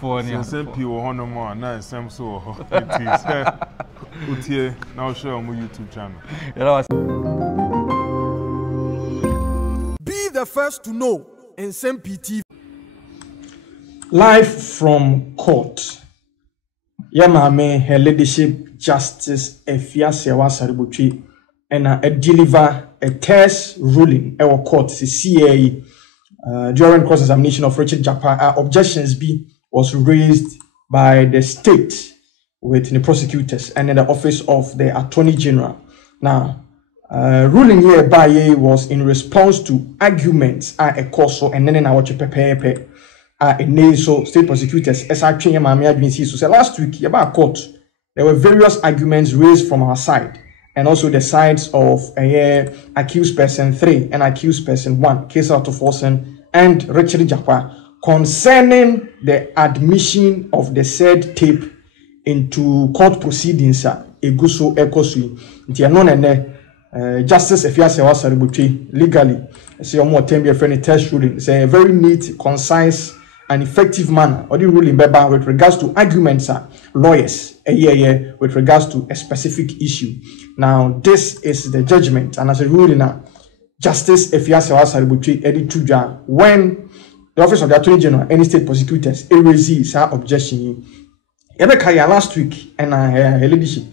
for Nsem-Pii wo hono mo na nsem so wo ho. It is utie now share on my YouTube channel. Be the first to know Nsem-Pii TV. Live from court. Yamame, her ladyship Justice Afia Serwaa and deliver a test ruling our court CCA during cross-examination of Richard Japa. Objections was raised by the state with the prosecutors and in the office of the Attorney General. Now, ruling here by was in response to arguments a course and then in our pepe so state prosecutors as I train so last week about court there were various arguments raised from our side and also the sides of accused person 3 and accused person 1 case out of Forsen and Richard Japa concerning the admission of the said tape into court proceedings eguso ekosu nti eno ne Justice Afia Serwaa legally say omo tem be friend test ruling. It's a very neat, concise and effective manner or the ruling beba with regards to arguments lawyers with regards to a specific issue. Now this is the judgment and as a ruling Justice Afia Serwaa edit tuja when the office of the Attorney General any state prosecutors raised her objection Ebekaya last week and her leadership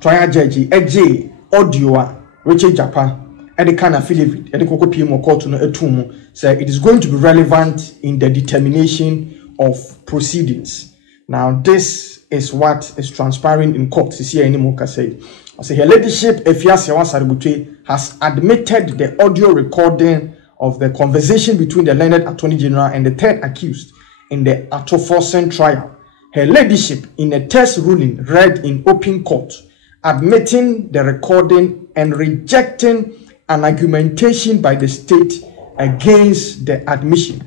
trial judge AG Odame Richard Japa and the kind of affidavit and the Coco PM court no etumu say it is going to be relevant in the determination of proceedings. Now this is what is transpiring in court. See anymore can say. I say her leadership Afia Serwaa has admitted the audio recording of the conversation between the learned Attorney General and the third accused in the Forsen trial. Her ladyship in a test ruling read in open court, admitting the recording and rejecting an argumentation by the state against the admission.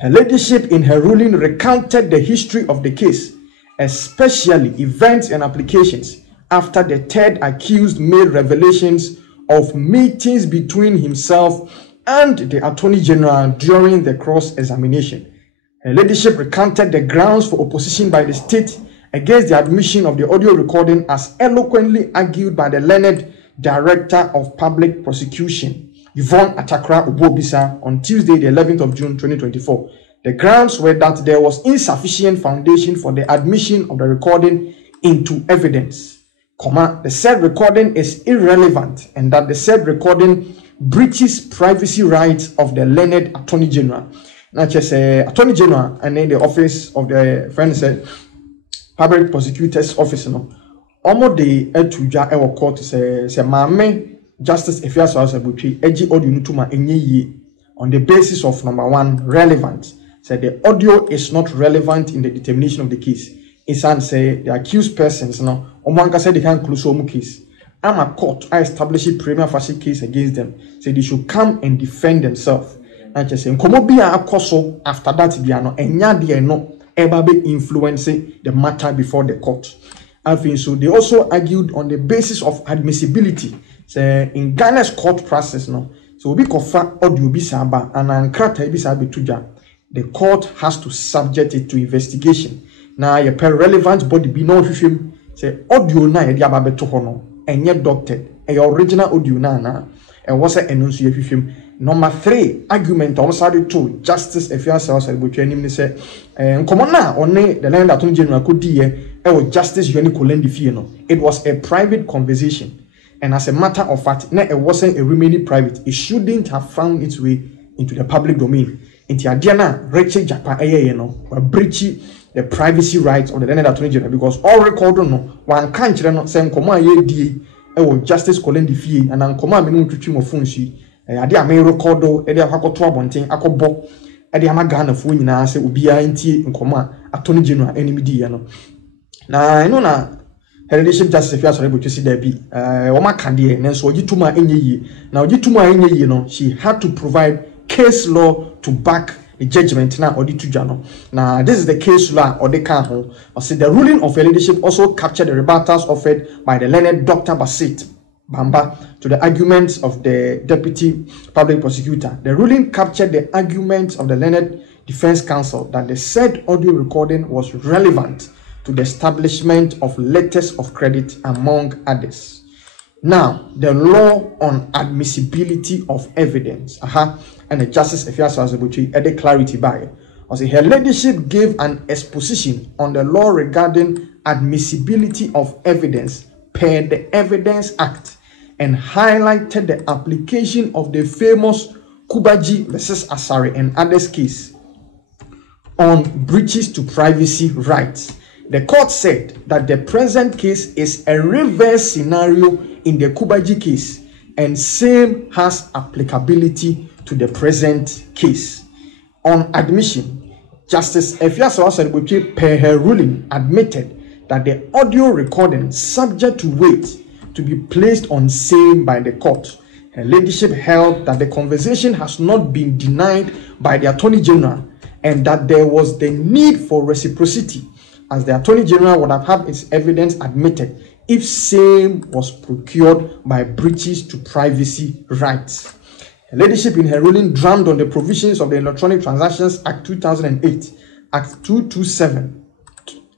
Her ladyship in her ruling recounted the history of the case, especially events and applications after the third accused made revelations of meetings between himself and the Attorney General during the cross-examination. Her ladyship recounted the grounds for opposition by the state against the admission of the audio recording as eloquently argued by the learned Director of Public Prosecution, Yvonne Atakra Ubobisa, on Tuesday, the 11th of June, 2024. The grounds were that there was insufficient foundation for the admission of the recording into evidence, the said recording is irrelevant, and that the said recording breaches privacy rights of the learned Attorney General. Not just Attorney General and then the office of the friends Public Prosecutor's Office. Almost the etuja ewo court say mame Justice Afia Serwaa AG Odame on the basis of number 1 relevant. Said the audio is not relevant in the determination of the case. Insan say the accused persons omanka said they can't close home case. I'm a court I establish a prima facie case against them. Say they should come and defend themselves. And just say nkomo bia akoso after that bia no enya de no eba be influence the matter before the court. I think so they also argued on the basis of admissibility. Say in Ghana's court process so we kofa audio bi saba and ankrata bi sabe tuja. The court has to subject it to investigation. Now your relevant body be no hwehwem say audio na e dia ba beto ho no enye doctored e original audio na e was a enunso ye hwehwem. Number 3 argument on side 2 Justice Afia Serwaa anim say nkomo na one the land Attorney General could die Justice Yoni Kolendi Fie it was a private conversation, and as a matter of fact it wasn't a remaining private. It shouldn't have found its way into the public domain. Into Adiana Richard Japa breaching the privacy rights of the learned Attorney General, because all record one can't say nkomo Justice Kolendi Fie and nkomo amenu twitwi mo phone shi ade a me recordo ade akwakoto abonten akobo ade amagana fo nyina se obia ntie nkomo Attorney General enimidi ye no na eno na Hereditary Justice Afia Serwaa si there bi woma kade nenso ogituma enyeyi na ogituma enyeyi no she had to provide case law to back the judgment na odituja no. Now this is the case law or the can ho. The ruling of leadership also captured the rebuttals offered by the learned Dr. Basit Bamba to the arguments of the Deputy Public Prosecutor. The ruling captured the arguments of the learned defense counsel that the said audio recording was relevant to the establishment of letters of credit, among others. Now, the law on admissibility of evidence, and the Justice Afia Serwaa added clarity by it. Her ladyship gave an exposition on the law regarding admissibility of evidence per the Evidence Act and highlighted the application of the famous Kubaji versus Asare and others case on breaches to privacy rights. The court said that the present case is a reverse scenario in the Kubaji case and same has applicability to the present case. On admission, Justice Afia Serwaa per her ruling admitted that the audio recording subject to weight to be placed on same by the court. Her ladyship held that the conversation has not been denied by the Attorney General and that there was the need for reciprocity, as the Attorney General would have had its evidence admitted if same was procured by breaches to privacy rights. Her ladyship in her ruling drummed on the provisions of the Electronic Transactions Act 2008, Act 227,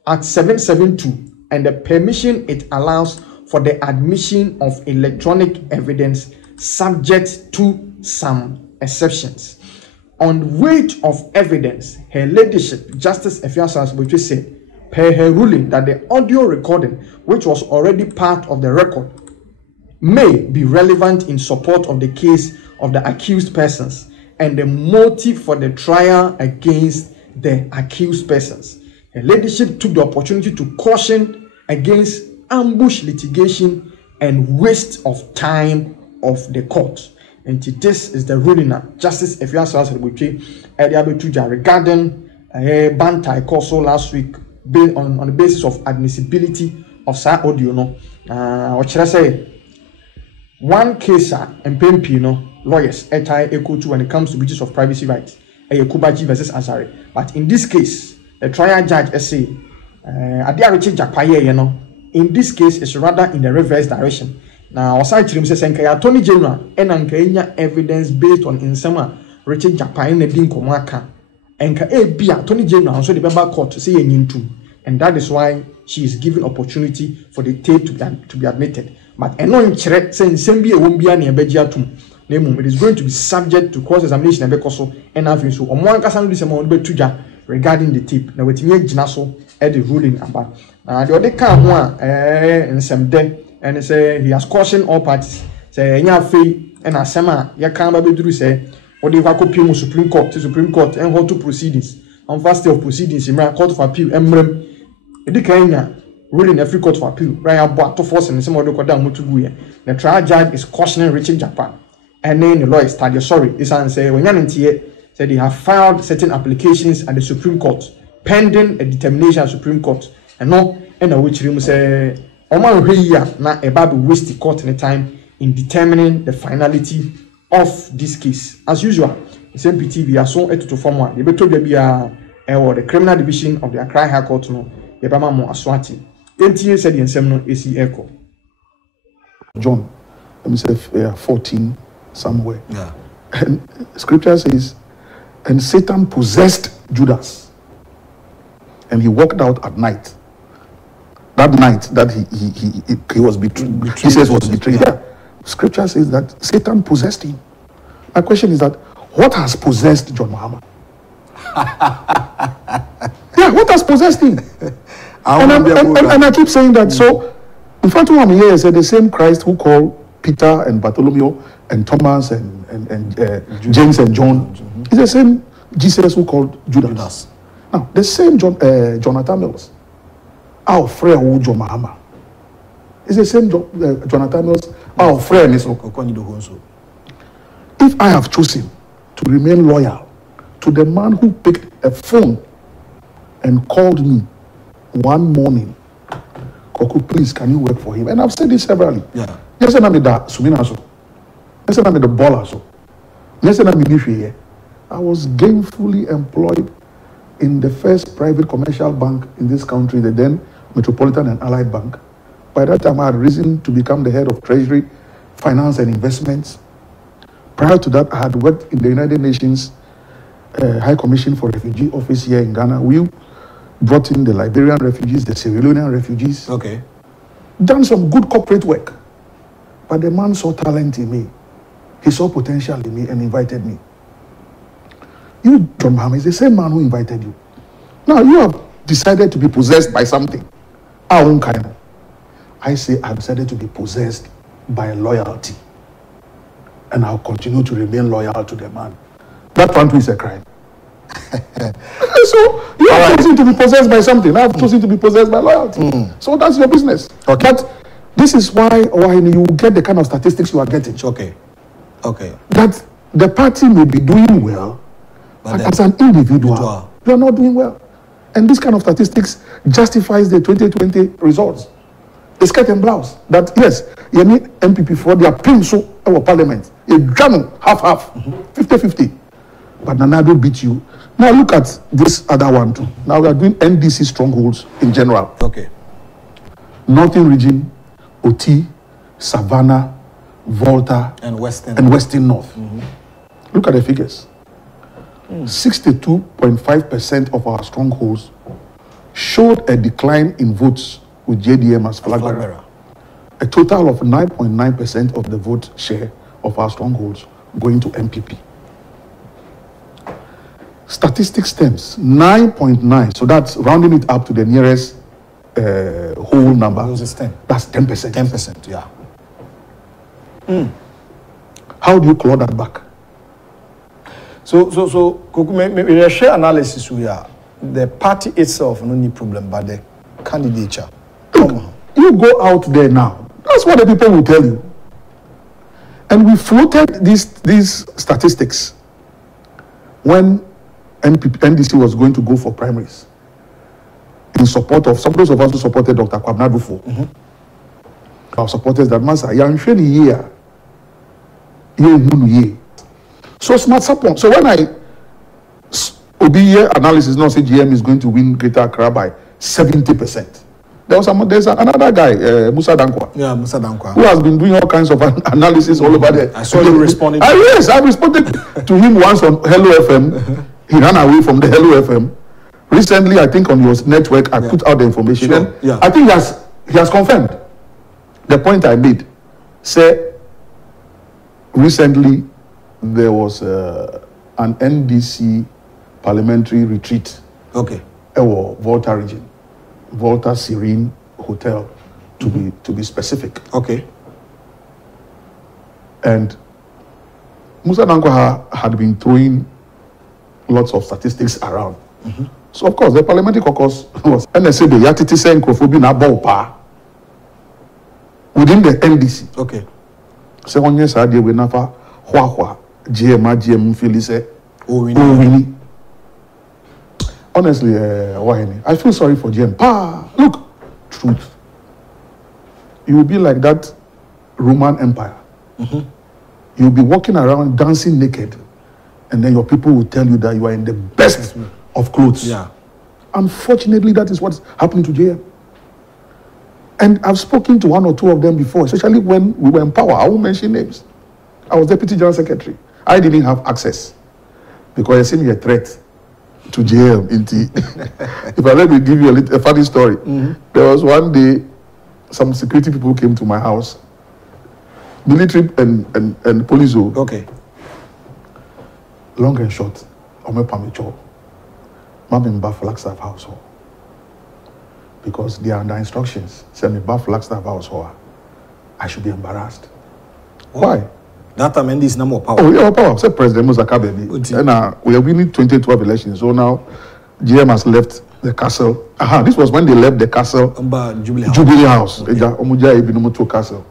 Act 772, and the permission it allows for the admission of electronic evidence subject to some exceptions. On weight of evidence, her ladyship, Justice Afia Serwaa, said, per her ruling, that the audio recording, which was already part of the record, may be relevant in support of the case of the accused persons and the motive for the trial against the accused persons. Her ladyship took the opportunity to caution against ambush litigation and waste of time of the court. And this is the ruling now. Justice Afia Serwaa regarding Bantai Koso last week on the basis of admissibility of sa audio no. Or should I say one case Nsem-Pii no lawyers equal to when it comes to breaches of privacy rights. Kubaji versus Asare. But in this case, the trial judge say in this case it's rather in the reverse direction. Now, aside from saying Attorney General and evidence based on Nsema Richard Japan and Din Komaka and Attorney General so the member court to say and that is why she is given opportunity for the tape to be admitted. But saying Nsem-Pii won't be any bejiatum. It is going to be subject to cross-examination and nothing. So regarding the tape. Now, Jinaso at the ruling about the other car and some day and say he has cautioned all parties. Say, Yafi and Asama, Yakamba Bedru say, what do you have to Supreme Court and hold to proceedings on first day of proceedings in Court of Appeal, Emrem, Edikanya, ruling every Court of Appeal, Ryan Bot to force and some other Kodam Mutuguya. The trial judge is cautioning Richard Japan. And then the lawyer started, sorry, this and say, when you're said they have filed certain applications at the Supreme Court pending a determination at Supreme Court and no and which room say Oman here na about to waste the court in time in determining the finality of this case. As usual, Nsem-Pii TV are so to form one. They better be or the criminal division of the Accra High Court no Yabama mo Aswati. NTA said the Nsem no AC echo. John, let me say 14 somewhere. Yeah. And scripture says, and Satan possessed Judas, and he walked out at night. That night that he was betrayed. He says was betrayed. Yeah. Scripture says that Satan possessed him. My question is that what has possessed John Muhammad? Yeah, what has possessed him? And I keep saying that. So, in front of me here, said the same Christ who called Peter and Bartholomew and Thomas and James and John. It's the same Jesus who called Judas. Now, the same Jonathan Mills. Our friend John Mahama. It's the same Jonathan Mills. Our friend is. If I have chosen to remain loyal to the man who picked a phone and called me one morning, Koku, please, can you work for him? And I've said this severally. Yeah. Yes, I'm the Sumina so. Yes, I'm the baller so. Yes, I'm the I was gainfully employed in the first private commercial bank in this country, the then Metropolitan and Allied Bank. By that time, I had risen to become the head of Treasury, Finance and Investments. Prior to that, I had worked in the United Nations High Commission for Refugee Office here in Ghana. We brought in the Liberian refugees, the Sierra Leonean refugees. Okay. Done some good corporate work. But the man saw talent in me. He saw potential in me and invited me. You, John Mahama, is the same man who invited you. Now you have decided to be possessed by something. Our own kind. I say I've decided to be possessed by loyalty. And I'll continue to remain loyal to the man. That one too is a crime. So you have chosen to be possessed by something. I've chosen to be possessed by loyalty. So that's your business. Okay. But this is why you get the kind of statistics you are getting. Okay. Okay. That the party may be doing well, but as an individual, you are not doing well. And this kind of statistics justifies the 2020 results. The skirt and blouse. That yes, you need MPP for their so our parliament. A drum half, 50-50. But Nanado beat you. Now look at this other one too. Now we are doing NDC strongholds in general. Okay. Northern region, OT, Savannah, Volta, and Western North. Look at the figures. 62.5% of our strongholds showed a decline in votes with JDM as flag bearer. A total of 9.9% of the vote share of our strongholds going to MPP. Statistics terms, 9.9. So that's rounding it up to the nearest whole number. That's 10. That's 10%. 10%, yeah. How do you claw that back? So, we share analysis here. The party itself no need problem, but the candidature. You go out there now. That's what the people will tell you. And we floated these statistics when NDC was going to go for primaries in support of some of us who supported Dr. Kwabena Dufo. Our supporters that man say, so smart support. So when I Obi analysis now say GM is going to win Greater Accra by 70%. There's another guy, Musa Dankwa. Yeah, Musa Dankwa. Who has been doing all kinds of analysis all over there. I saw you responding. Yes, I responded to him once on Hello FM. He ran away from the Hello FM. Recently, I think on your network, I put out the information. Sure. And yeah. I think he has confirmed the point I made. Say, recently, there was an NDC parliamentary retreat. Okay. Our Volta region. Volta Serene Hotel, to be specific. Okay. And Musa Dankwa had been throwing lots of statistics around. So of course the parliamentary caucus was NSA the Yatiti saying Krofobi na Bopa within the NDC. Okay. So on yes I we nafa hwa GM feel say winnie. Honestly, I feel sorry for GM. Look, truth. You will be like that Roman Empire. You'll be walking around dancing naked, and then your people will tell you that you are in the best of clothes. Yeah. Unfortunately, that is what's happening to JM. And I've spoken to one or two of them before, especially when we were in power. I won't mention names. I was Deputy General Secretary. I didn't have access because it seemed a threat to JM. If I let me give you a funny story. There was one day, some security people came to my house, military and police. Okay. Long and short, I'm a pamicho. I'm in Flagstaff household because they are under instructions. Say me Flagstaff household, I should be embarrassed. Why? That time NDC is no more power. Oh, yeah, power. Say President Musaka baby. And we are winning 2012 elections. So now GM has left the castle. This was when they left the castle. Jubilee House. Okay. Castle.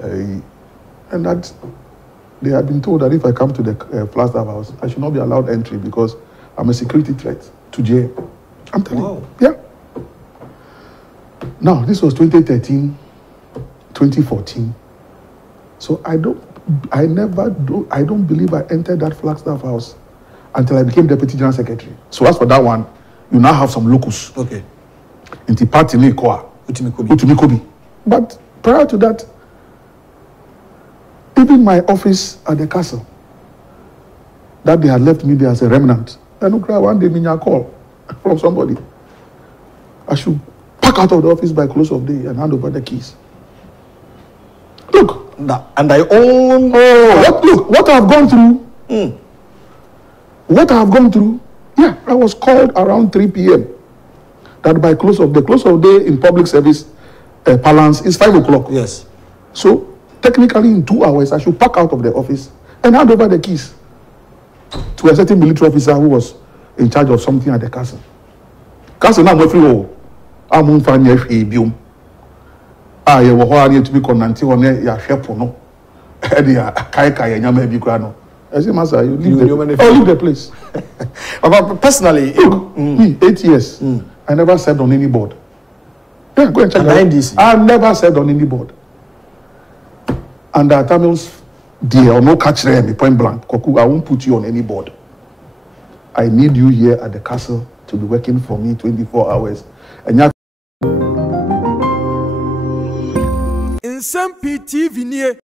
And that they had been told that if I come to the Flagstaff house, I should not be allowed entry because I'm a security threat to GM. I'm telling you. Yeah. Now, this was 2013, 2014. So I don't believe I entered that Flagstaff house until I became Deputy General Secretary. So as for that one, you now have some locus. Okay. Inti party ni kwa. Utumikobi. But prior to that, even my office at the castle, that they had left me there as a remnant. And one day, I call from somebody. I should pack out of the office by close of day and hand over the keys. Look. And I own. Look, what I've gone through. What I've gone through. Yeah, I was called around 3 p.m. That by close of day in public service balance is 5 o'clock. Yes. So technically in 2 hours, I should pack out of the office and hand over the keys to a certain military officer who was in charge of something at the castle. Castle now I'm free. I'm on fire biom. You were hard to be connected on your shop. No, Kai Yama Bicano. I say, Master, you leave the place. But personally, me, 8 years, I never served on any board. Yeah, go and check that. I never served on any board. And the Tamils, dear, no catch them, point blank. Koku, I won't put you on any board. I need you here at the castle to be working for me 24 hours. And you Nsem-Pii TV